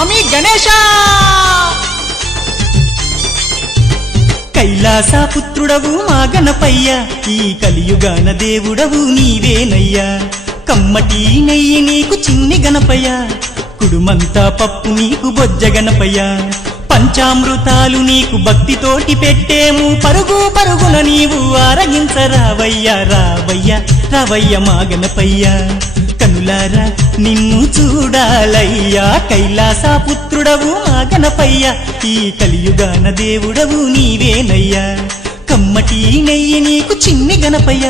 స్వామి గణేశ కైలాస పుత్రుడవు మా గణపయ్య ఈ కలియుగాన దేవుడవు నీవేనయ్యా కమ్మటి నెయ్యి నీకు చిన్ని గణపయ్య కుడుమంతా పప్పు నీకు బొజ్జ గణపయ్య పంచామృతాలు నీకు భక్తితోటి పెట్టేము పరుగు పరుగున నీవు ఆరగించరావయ్యా రావయ్యా రావయ్య మా గణపయ్య కనులారా నిన్ను చూడాలయ్యా కైలాస పుత్రుడవు మా గణపయ్య ఈ కలియుగాన దేవుడవు నీవేనయ్యా కమ్మటి నెయ్యి నీకు చిన్ని గణపయ్య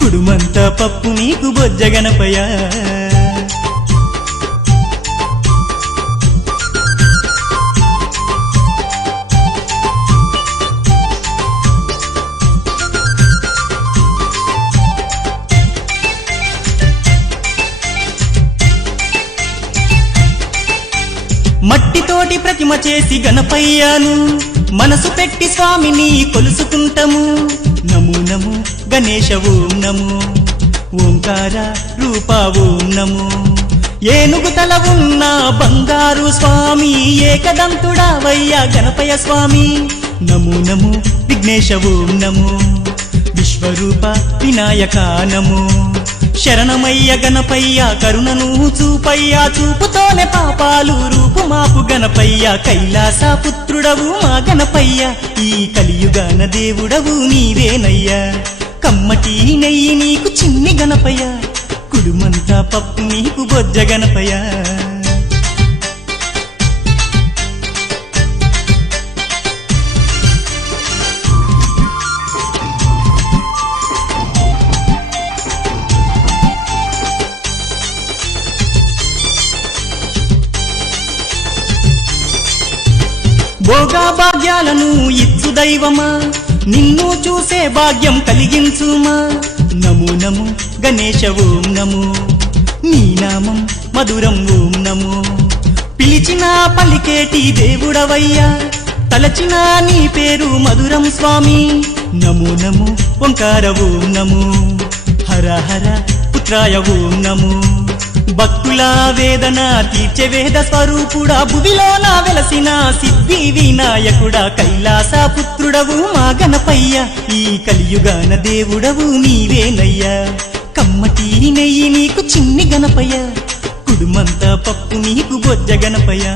కుడుమంతా పప్పు నీకు బొజ్జ గణపయ్య మట్టితోటి ప్రతిమ చేసి గణపయ్యాను మనసు పెట్టి స్వామిని కొలుసుకుంటాము నమో నమో గణేశ ఓం నమో ఓంకార రూప ఓం నమో ఏనుగు తల ఉన్న బంగారు స్వామి ఏకదంతుడావయ్యా గణపయ్య స్వామి నమో నమో విఘ్నేశ ఓం నమో విశ్వరూప వినాయక నమో శరణమయ్య గణపయ్య కరుణను చూపయ్యా చూపుతోనే పాపాలు రూపుమాపు గణపయ్య కైలాస పుత్రుడవు మా గణపయ్య ఈ కలియుగాన దేవుడవు నీవేనయ్యా కమ్మటి నెయ్యి నీకు చిన్ని గణపయ్య కుడుమంతా పప్పు నీకు బొజ్జ గణపయ్య భోగా భాగ్యాలను ఇచ్చు దైవమా నిన్ను చూసే భాగ్యం కలిగించుమా నమో నమో గణేశ ఓం నమో నీ నామం మధురం ఓం నమో పిలిచిన పలికేటి దేవుడవయ్యా తలచిన నీ పేరు మధురం స్వామి నమో నమో ఓంకార ఓం నమో హర హర పుత్రాయ ఓం నమో భక్తుల వేదన తీర్చే వేద స్వరూపుడా భువిలోన వెలసిన సిద్ధి వినాయకుడా కైలాస పుత్రుడవు మా గణపయ్య ఈ కలియుగాన దేవుడవు నీవేనయ్యా కమ్మటి నెయ్యి నీకు చిన్ని గణపయ్య కుడుమంతా పప్పు నీకు బొజ్జ గణపయ్య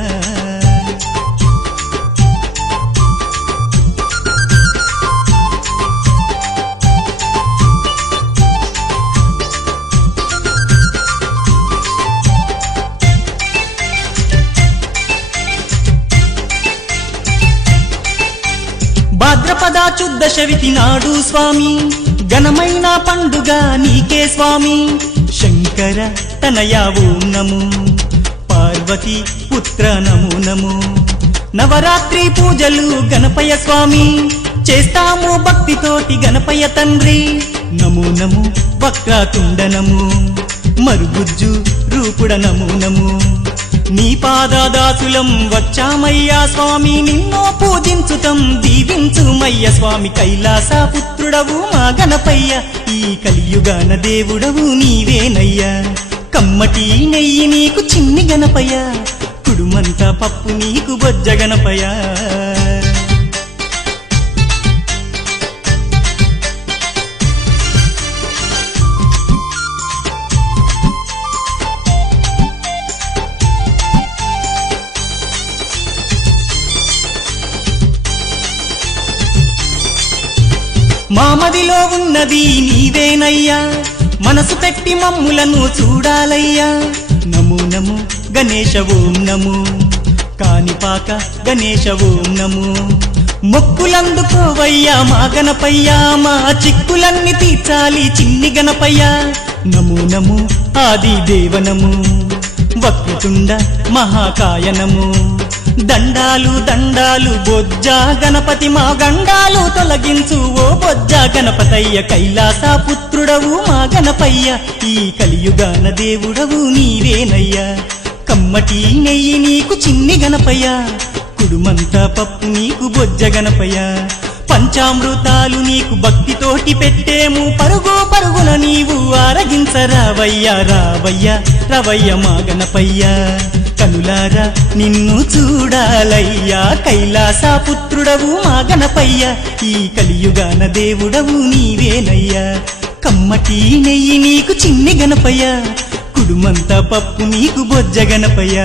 భాద్రపద శుద్ధ చవితి నాడు స్వామి ఘనమైన పండుగ నీకే స్వామి శంకర తనయ ఓం నమో పార్వతి పుత్ర నమో నమో నవరాత్రి పూజలు గణపయ్య స్వామి చేస్తాము భక్తితోటి గణపయ్య తండ్రి నమో నమో వక్రతుండ నమో మరుగుజ్జు రూపుడ నమో నమో నీ పాదదాసులం వచ్చామయ్యా స్వామి నిన్నో పూజించుతం దీవించుమయ్య స్వామి కైలాస పుత్రుడవు మా గణపయ్య ఈ కలియుగాన దేవుడవు నీవేనయ్యా కమ్మటి నెయ్యి నీకు చిన్ని గణపయ్య కుడుమంతా పప్పు నీకు బొజ్జ గణపయ్య మామదిలో ఉన్నది నీవేనయ్యా మనసు పెట్టి మమ్ములను చూడాలయ్యా నమో నమో గణేశ ఓం నమో కానిపాక గణేశ ఓం నమో మొక్కులందుకోవయ్యా మా గణపయ్యా మా చిక్కులన్నీ తీర్చాలి చిన్ని గణపయ్యా నమో నమో ఆది దేవనము వక్రతుండ మహాకాయ నమో దండాలు దండాలు బొజ్జ గణపతి మా గండాలు తొలగించు ఓ బొజ్జ గణపతయ్య కైలాస పుత్రుడవు మా గణపయ్య ఈ కలియుగాన దేవుడవు నీవేనయ్యా కమ్మటి నెయ్యి నీకు చిన్ని గణపయ్య కుడుమంతా పప్పు నీకు బొజ్జ గణపయ్య పంచామృతాలు నీకు భక్తితోటి పెట్టేము పరుగు పరుగున నీవు ఆరగించరావయ్యా రావయ్యా రవయ్య మా గణపయ్య కనులారా నిన్ను చూడాలయ్యా కైలాస పుత్రుడవు మా గణపయ్య ఈ కలియుగాన దేవుడవు నీవేనయ్యా కమ్మటి నెయ్యి నీకు చిన్ని గణపయ్య కుడుమంత పప్పు నీకు బొజ్జ గణపయ్య